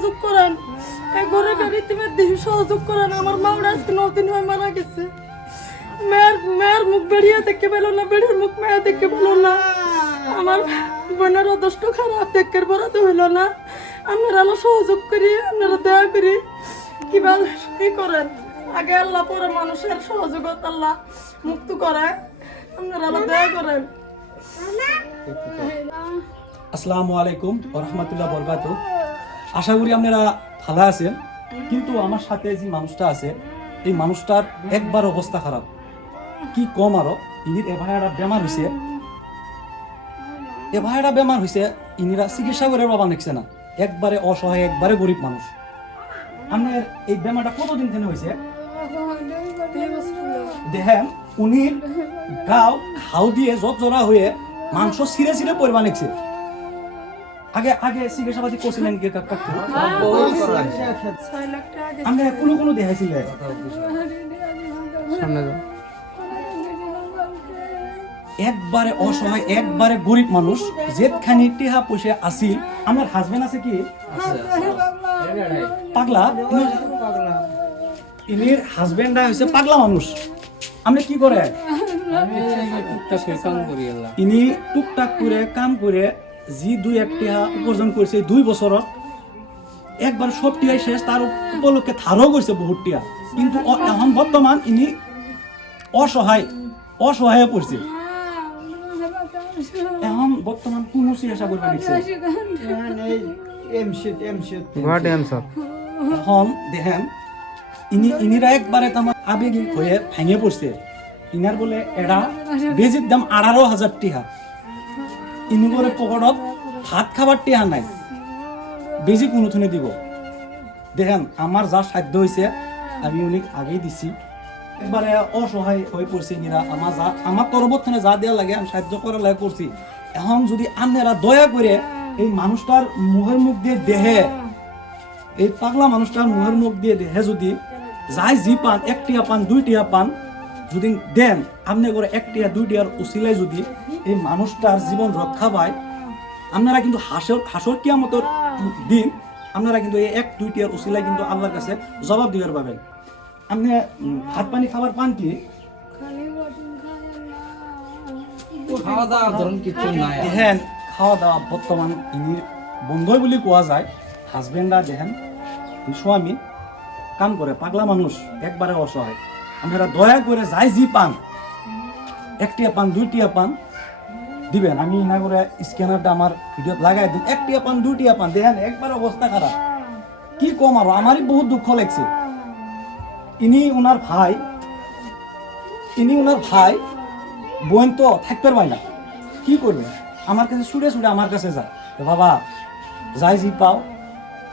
সহযোগ করেন, এই গরিবের ইতিমের দিকে সহযোগ করেন। আমার মাওরা আজকে 9 দিন হয়ে মারা গেছে। মেয়ের মুখ বেরিয়ে দেখতে পেল না, বেড়ির মুখ মেয়ে দেখতে পেল না। আমার বোনের অদষ্ট খারাপ দেখতে বরাদ হইল না। আপনারা আলো সহযোগ করি, আপনারা দয়া করি কিভাবে কি করেন। আগে আল্লাহ পরে মানুষের সহযোগিতা আল্লাহ মুক্ত করে। আপনারা আলো দয়া করেন। আসসালামু আলাইকুম ওয়া রাহমাতুল্লাহি ওয়া বারাকাতুহু। আশা করি আপনারা ভালো আছেন। কিন্তু আমার সাথে যে মানুষটা আছে, এই মানুষটার একবার অবস্থা খারাপ, কি কম আরো। ইনির এভাইরা বেমার হয়েছে, ইনিরা চিকিৎসা করে বাবা নিচ্ছে না। একবারে অসহায়, একবারে গরিব মানুষ। আপনার এই বেমারটা কতদিন থেকে হয়েছে দেখেন, উনি ঘাও দিয়ে জরা হয়ে মাংস ছিঁড়ে ছিঁড়ে পরিমাণ নিচ্ছে। আগে আগে চিকিৎসাপাতি করছিলেন কি কাকু? আমরা কোনো দেখাইছিলেন? একবারে অসহায়, একবারে গরিব মানুষ, যেখানে টিহা পয়সা আসিল। আমার হাজবেন্ড আছে কি পাগলা, ইনির হাজবেন্ডরা হয়েছে পাগলা মানুষ। আপনি কি করে? ইনি টুকটাক করে কাম করে জি 2-1 টিহা উপার্জন করছে 2 বছরত, একবার সব টিহাই শেষ। তার উপলক্ষে ধারও করছে বহুত টিহা। কিন্তু এখন বর্তমান ইনি অসহায় পড়ছে। এখন বর্তমান কোন চিকিৎসা করবে দেখছে? এখন দেখেন, ইনিরা একবারে তোমার আবেগিক হয়ে ভেঙে পড়ছে। ইনার বলে এরা বেজির দাম 18,000 টিহা। ইনি বলে পকেটত ভাত খাবার টিহা নাই, বেজি কোনোথনে দিব। দেখেন, আমার যা সাধ্য হয়েছে আমি উনি আগেই দিছি। একবারে অসহায় হয়ে পড়ছে ইনিরা। আমার তরফ থেকে যা দেওয়া লাগে আমি সাহায্য করার লাগে করছি। এখন যদি আপনারা দয়া করে এই মানুষটার মুখের মুখ দিয়ে দেহে, এই পাগলা মানুষটার মুখের মুখ দিয়ে দেহে যদি যাই জি পান, 1 টিয়া পান, 2 টিয়া পান, যদি দেন, আপনি করে 1 টিয়া 2 টিয়ার উসিলায় যদি এই মানুষটার জীবন রক্ষা পায়, আপনারা কিন্তু হাসর কিয়ামতের দিন আপনারা কিন্তু এই 1-2 টিয়ার উসিলায় কিন্তু আল্লাহর কাছে জবাব দিবার পাবেন। আপনি ভাত পানি খাবার পান কি? খাওয়া দাওয়ার ধরন কিছু নাই। দেখেন, খাওয়া দাওয়া বর্তমান ইনির বন্ধই বলি কোয়া যায়। হাজবেন্ডরা দেখেন, স্বামী কাম করে, পাগলা মানুষ, একবারে অসহায়। আপনারা দয়া করে যাই জি পান, 1 টিয়া পান, 2 টিয়া পান, দিবেন। আমি না করে স্ক্যানারটা আমার ভিডিও লাগাই দিন। 1 টিয়া পান, 2 টিয়া পান, দেখেন একবার অবস্থা খারাপ, কি কম আরো। আমারই বহুত দুঃখ লাগছে। ইনি ওনার ভাই বোন তো থাকতে পারবে না, কি করবে? আমার কাছে ছুটে আমার কাছে যায়, বাবা যাই জি পাও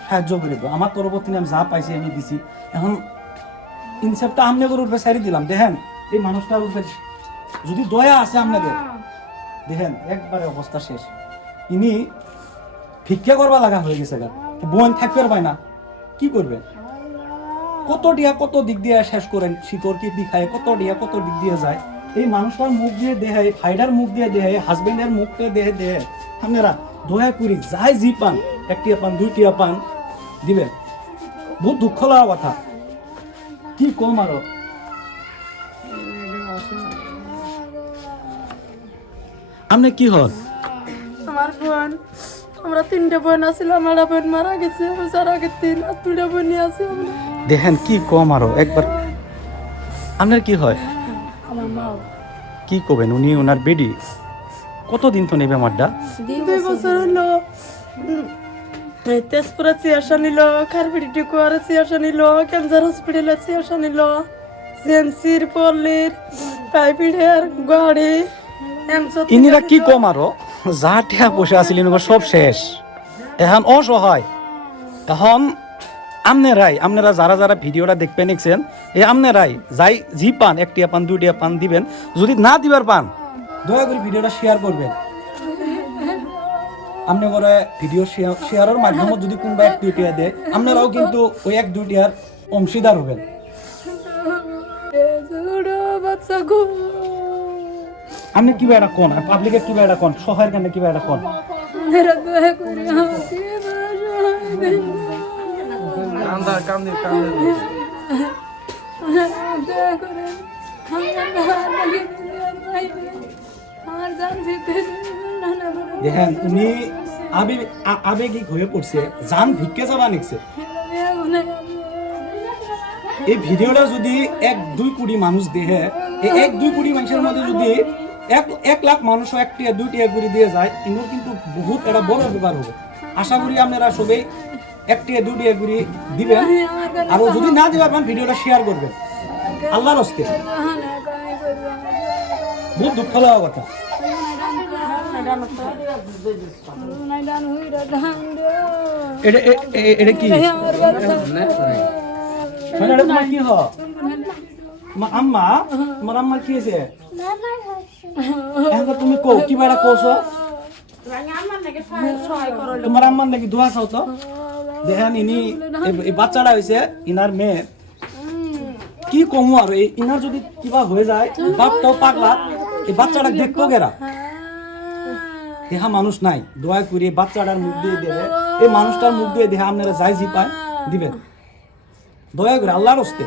সাহায্য করে দেবো। আমার তরফ থেকে আমি যা পাইছি আমি দিছি। এখন ইনসেপ্টটা আপনাদের উপরে সারি দিলাম। দেখেন, এই মানুষটার উপরে যদি দয়া আছে আপনাদের, দেখেন একবারে অবস্থা শেষ। ইনি ভিক্ষা করবা লাগা হয়ে গেছে, বোন থাকতে পারবে না, কি করবে? কত দিক দিয়ে শেষ করেন, শিকর কি দিখায়, কত দিক দিয়ে যায়। এই মানুষটার মুখ দিয়ে দেহে, ভাইডার মুখ দিয়ে দেহে, হাজবেন্ডের মুখটা দেহে। আপনারা দয়া করি যাই জি পান, 1 টিয়া পান, 2 টিয়া পান, দিবেন। বহুত দুঃখ লাগা কথা, কি কম আরো। আপনি কি হল? আমার বোন, আমরা 3টে বোন আছিল, আমার বোন মারা গেছে। যার আগে 3 আর 2টা বোন আছে। দেখেন কি কম আরো একবার। আপনার কি হয়? আমার মা কি করবেন? উনি ওনার বেডি কতদিন তো নেবে আমারটা? 2 বছর হলো। তেজপুরে চিকিৎসা নিল, খারপিটি কুয়ারে চিকিৎসা নিল, ক্যান্সার হসপিটালে চিকিৎসা নিল, সিএমসির পল্লীর প্রাইভেটের গাড়ি। ইনিরা কি কম আরো, যা টিয়া পয়সা আছিল সব শেষ। এখন অসহায়। এখন আপনারা যারা ভিডিওটা দেখতে নিচ্ছেন, এই আপনারাই যাই জি পান, 1 টিয়া পান, 2 টিয়া পান, দিবেন। যদি না দিবার পান, দয়া করে ভিডিওটা শেয়ার করবেন। আপনি করে ভিডিও শেয়ারের মাধ্যমে যদি কোনবা 1-2 টিয়া দেয়, আপনারাও কিন্তু ওই 1-2 টিয়ার অংশীদার হবেন। আপনি কি এটা কোন পাবলিকের কি এটা কোন সহায়ের কেন কি এটা কোন? কান্দে দয়া করেন আমার জান দিতে দেখেন উনি আবেগিক হয়ে পড়ছে, জান ভিক্ষে যাবা নিচ্ছে। এই ভিডিওটা যদি 1-2 কোটি মানুষ দেখে, এই 1-2 কোটি মানুষের মধ্যে যদি 1 লাখ মানুষ 1 টিয়া 2 টিয়া করে দিয়ে যায়, ইনোর কিন্তু বহুত একটা বড় উপকার হবে। আশা করি আপনারা সবাই 1 টিয়া 2 টিয়া করে দিবেন, আর যদি না দিবেন আপনার ভিডিওটা শেয়ার করবেন আল্লাহর হস্তে। বহুত দুঃখ লাগা কথা। এটা কি মানে এটা তোমার কি হয়? তোমার আম্মা, তোমার আম্মার কি হয়েছে? এখন তুমি কও কি বাইরা কওছো? তোমার আম্মার নাকি দোয়া চাও তো? দেখেন ইনি এই বাচ্চাটা হয়েছে ইনার মেয়ে, কি কমু আর ইনার যদি কিবা হয়ে যায়, বাপটাও পাগলা, এই বাচ্চাটা দেখবো গেরা দেখা মানুষ নাই, দয়া করে বাচ্চাটার মুখ দিয়ে দেবে, এই মানুষটার মুখ দিয়ে দেখে আপনারা যাই জি পায় দিবেন, দয়া করে আল্লাহর হস্তে।